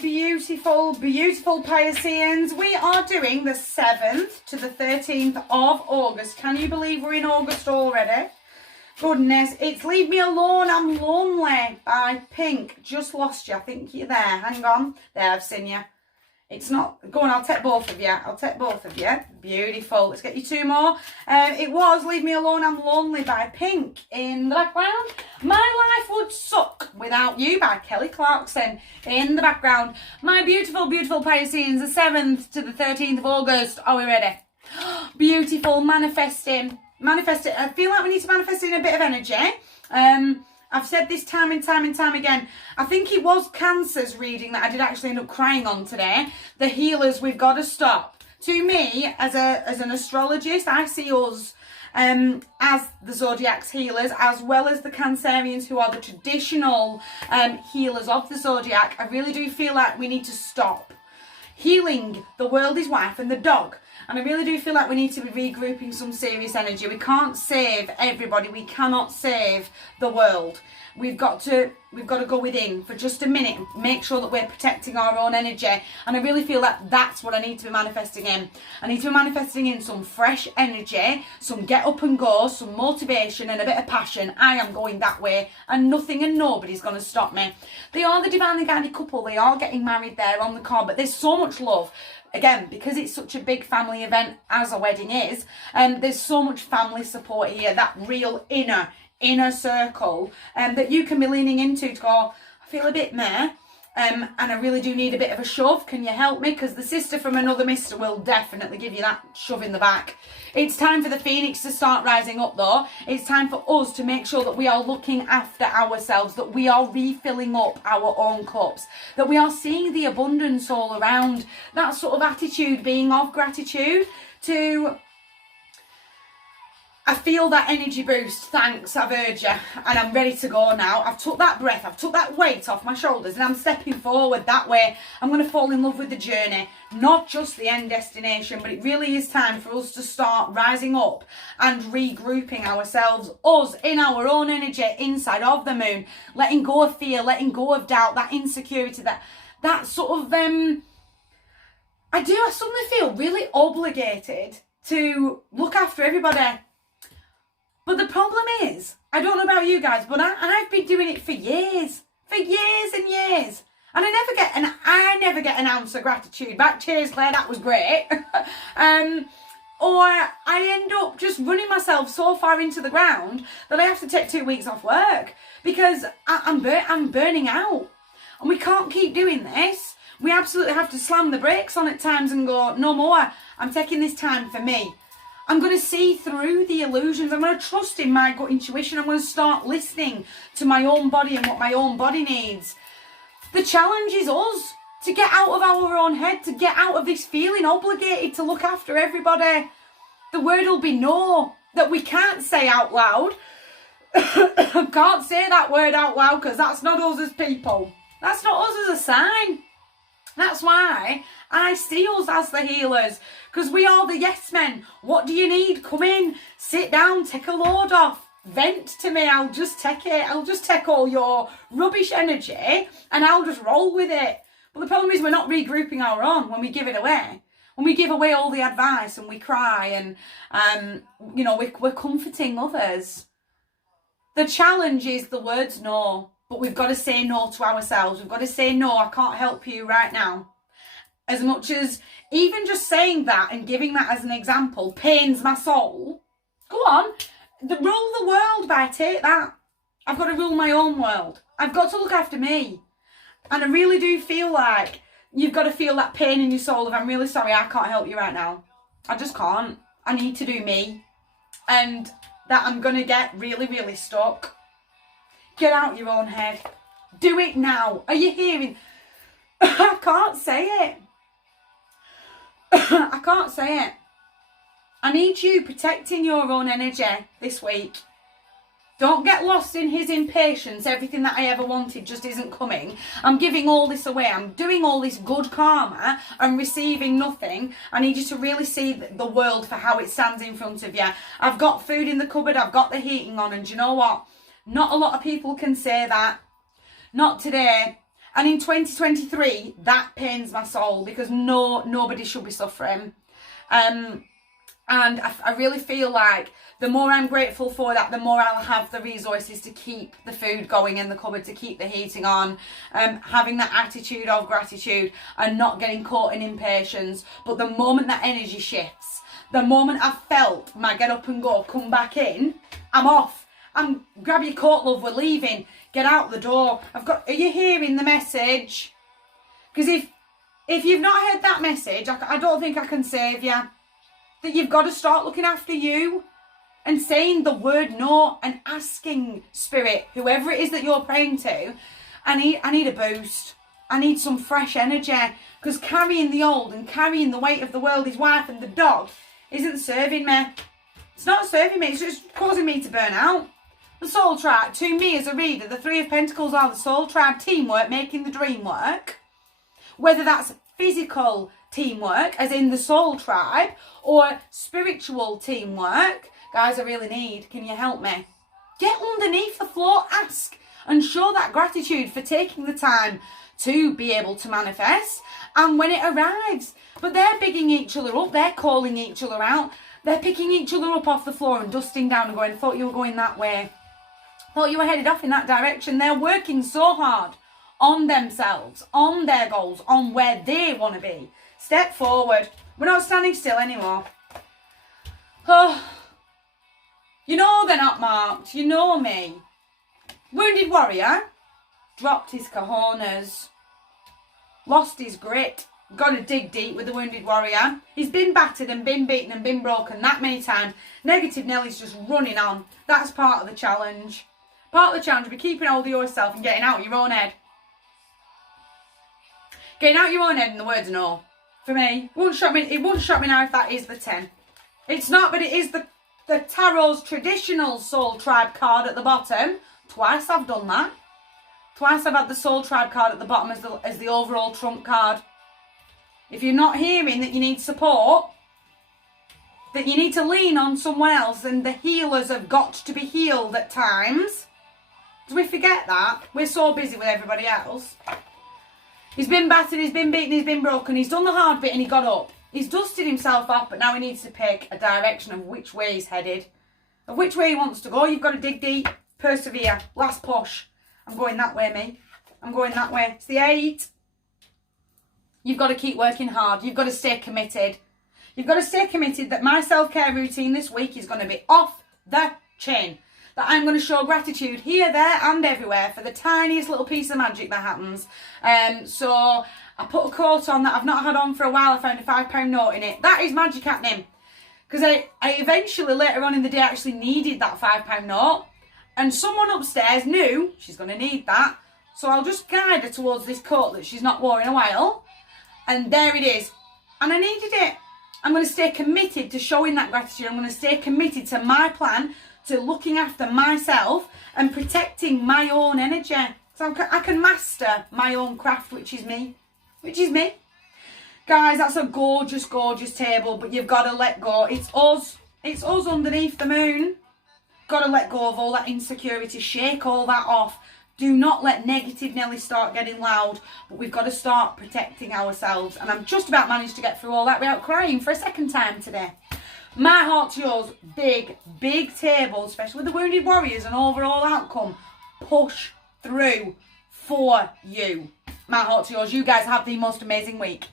beautiful, beautiful Pisceans. We are doing the 7th to the 13th of August. Can you believe we're in August already? Goodness, it's Leave Me Alone, I'm Lonely by Pink. Just lost you. I think you're there. Hang on. There, I've seen you. It's not. Go on, I'll take both of you. I'll take both of you. Beautiful. Let's get you two more. It was Leave Me Alone, I'm Lonely by Pink in the background. My Life Would Suck Without You by Kelly Clarkson in the background. My beautiful, beautiful Pisces, the 7th to the 13th of August. Are we ready? Beautiful. Manifesting. Manifesting. I feel like we need to manifest in a bit of energy. I've said this time and time and time again. I think it was Cancer's reading that I did actually end up crying on today. The healers, we've got to stop. To me, as an astrologist, I see us as the Zodiac's healers, as well as the Cancerians who are the traditional healers of the Zodiac. I really do feel like we need to stop healing the world, his wife and the dog. And I really do feel like we need to be regrouping some serious energy. We can't save everybody. We cannot save the world. We've got to go within for just a minute and make sure that we're protecting our own energy. And I really feel like that's what I need to be manifesting in. I need to be manifesting in some fresh energy, some get up and go, some motivation and a bit of passion. I am going that way and nothing and nobody's going to stop me. They are the divinely guided couple. They are getting married there on the card, but there's so much love. Again, because it's such a big family event as a wedding is, there's so much family support here, that real inner circle that you can be leaning into to go, I feel a bit meh, and I really do need a bit of a shove. Can you help me? Because the sister from another mister will definitely give you that shove in the back. It's time for the phoenix to start rising up though. It's time for us to make sure that we are looking after ourselves, that we are refilling up our own cups, that we are seeing the abundance all around. That sort of attitude being of gratitude to... I feel that energy boost, thanks, I've heard you, and I'm ready to go now. I've took that breath, I've took that weight off my shoulders and I'm stepping forward that way. I'm going to fall in love with the journey, not just the end destination, but it really is time for us to start rising up and regrouping ourselves, us in our own energy inside of the moon, letting go of fear, letting go of doubt, that insecurity, that sort of, I suddenly feel really obligated to look after everybody. But the problem is, I don't know about you guys, but I've been doing it for years and years. And I never get an ounce of gratitude back. Cheers, Claire, that was great. Or I end up just running myself so far into the ground that I have to take 2 weeks off work because I'm burning out. And we can't keep doing this. We absolutely have to slam the brakes on at times and go, no more. I'm taking this time for me. I'm going to see through the illusions. I'm going to trust in my gut intuition. I'm going to start listening to my own body and what my own body needs. The challenge is us to get out of our own head, to get out of this feeling obligated to look after everybody. The word will be no, that we can't say out loud. I can't say that word out loud because that's not us as people. That's not us as a sign. That's why I see us as the healers, because we are the yes men. What do you need? Come in, sit down, take a load off, vent to me. I'll just take it. I'll just take all your rubbish energy and I'll just roll with it. But the problem is we're not regrouping our own when we give it away. When we give away all the advice and we cry and, we're comforting others. The challenge is the words no. But we've got to say no to ourselves. We've got to say, no, I can't help you right now. As much as even just saying that and giving that as an example pains my soul. Go on. Rule the world by take that. I've got to rule my own world. I've got to look after me. And I really do feel like you've got to feel that pain in your soul of, I'm really sorry, I can't help you right now. I just can't. I need to do me. And that I'm going to get really, really stuck. Get out your own head. Do it now. Are you hearing? I can't say it. I can't say it. I need you protecting your own energy this week. Don't get lost in his impatience. Everything that I ever wanted just isn't coming. I'm giving all this away. I'm doing all this good karma and receiving nothing. I need you to really see the world for how it stands in front of you. I've got food in the cupboard. I've got the heating on. And do you know what? Not a lot of people can say that. Not today. And in 2023, that pains my soul because nobody should be suffering. And I really feel like the more I'm grateful for that, the more I'll have the resources to keep the food going in the cupboard, to keep the heating on, having that attitude of gratitude and not getting caught in impatience. But the moment that energy shifts, the moment I've felt my get up and go come back in, I'm off. Grab your coat, love, we're leaving. Get out the door. Are you hearing the message? Because if you've not heard that message, I don't think I can save you. That you've got to start looking after you and saying the word no and asking Spirit, whoever it is that you're praying to, I need a boost. I need some fresh energy, because carrying the old and carrying the weight of the world, his wife and the dog, isn't serving me. It's not serving me. It's just causing me to burn out. The soul tribe, to me as a reader, the Three of Pentacles are the soul tribe, teamwork, making the dream work. Whether that's physical teamwork, as in the soul tribe, or spiritual teamwork. Guys, I really need, can you help me? Get underneath the floor, ask, and show that gratitude for taking the time to be able to manifest. And when it arrives, but they're bigging each other up, they're calling each other out, they're picking each other up off the floor and dusting down and going, thought you were going that way. Thought you were headed off in that direction. They're working so hard on themselves, on their goals, on where they want to be. Step forward. We're not standing still anymore. Oh, you know they're not marked. You know me. Wounded warrior dropped his cojones, lost his grit. Got to dig deep with the wounded warrior. He's been battered and been beaten and been broken that many times. Negative Nelly's just running on. That's part of the challenge. Part of the challenge will be keeping hold of yourself and getting out of your own head. Getting out of your own head, and the word's no. For me, it won't shock me now if that is the 10. It's not, but it is the Tarot's traditional soul tribe card at the bottom. Twice I've done that. Twice I've had the soul tribe card at the bottom as the overall trump card. If you're not hearing that you need support, that you need to lean on someone else, and the healers have got to be healed at times, because we forget that. We're so busy with everybody else. He's been battered, he's been beaten, he's been broken, he's done the hard bit and he got up. He's dusted himself off, but now he needs to pick a direction of which way he's headed, of which way he wants to go. You've got to dig deep, persevere, last push. I'm going that way, me. I'm going that way. It's the 8. You've got to keep working hard. You've got to stay committed. You've got to stay committed that my self-care routine this week is going to be off the chain. That I'm going to show gratitude here, there and everywhere for the tiniest little piece of magic that happens. So I put a quote on that I've not had on for a while. I found a £5 note in it. That is magic happening. Because I eventually later on in the day actually needed that £5 note. And someone upstairs knew she's going to need that. So I'll just guide her towards this coat that she's not worn in a while. And there it is. And I needed it. I'm going to stay committed to showing that gratitude. I'm going to stay committed to my plan, to looking after myself and protecting my own energy. So I can master my own craft, which is me. Which is me. Guys, that's a gorgeous, gorgeous table, but you've got to let go. It's us. It's us underneath the moon. Got to let go of all that insecurity. Shake all that off. Do not let negative Nelly start getting loud, but we've got to start protecting ourselves. And I'm just about managed to get through all that without crying for a second time today. My heart to yours, big, big table, especially with the Wounded Warriors and overall outcome. Push through for you. My heart to yours. You guys have the most amazing week.